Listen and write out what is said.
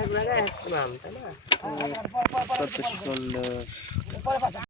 Non è un'altra, ma... Non è un'altra, ma...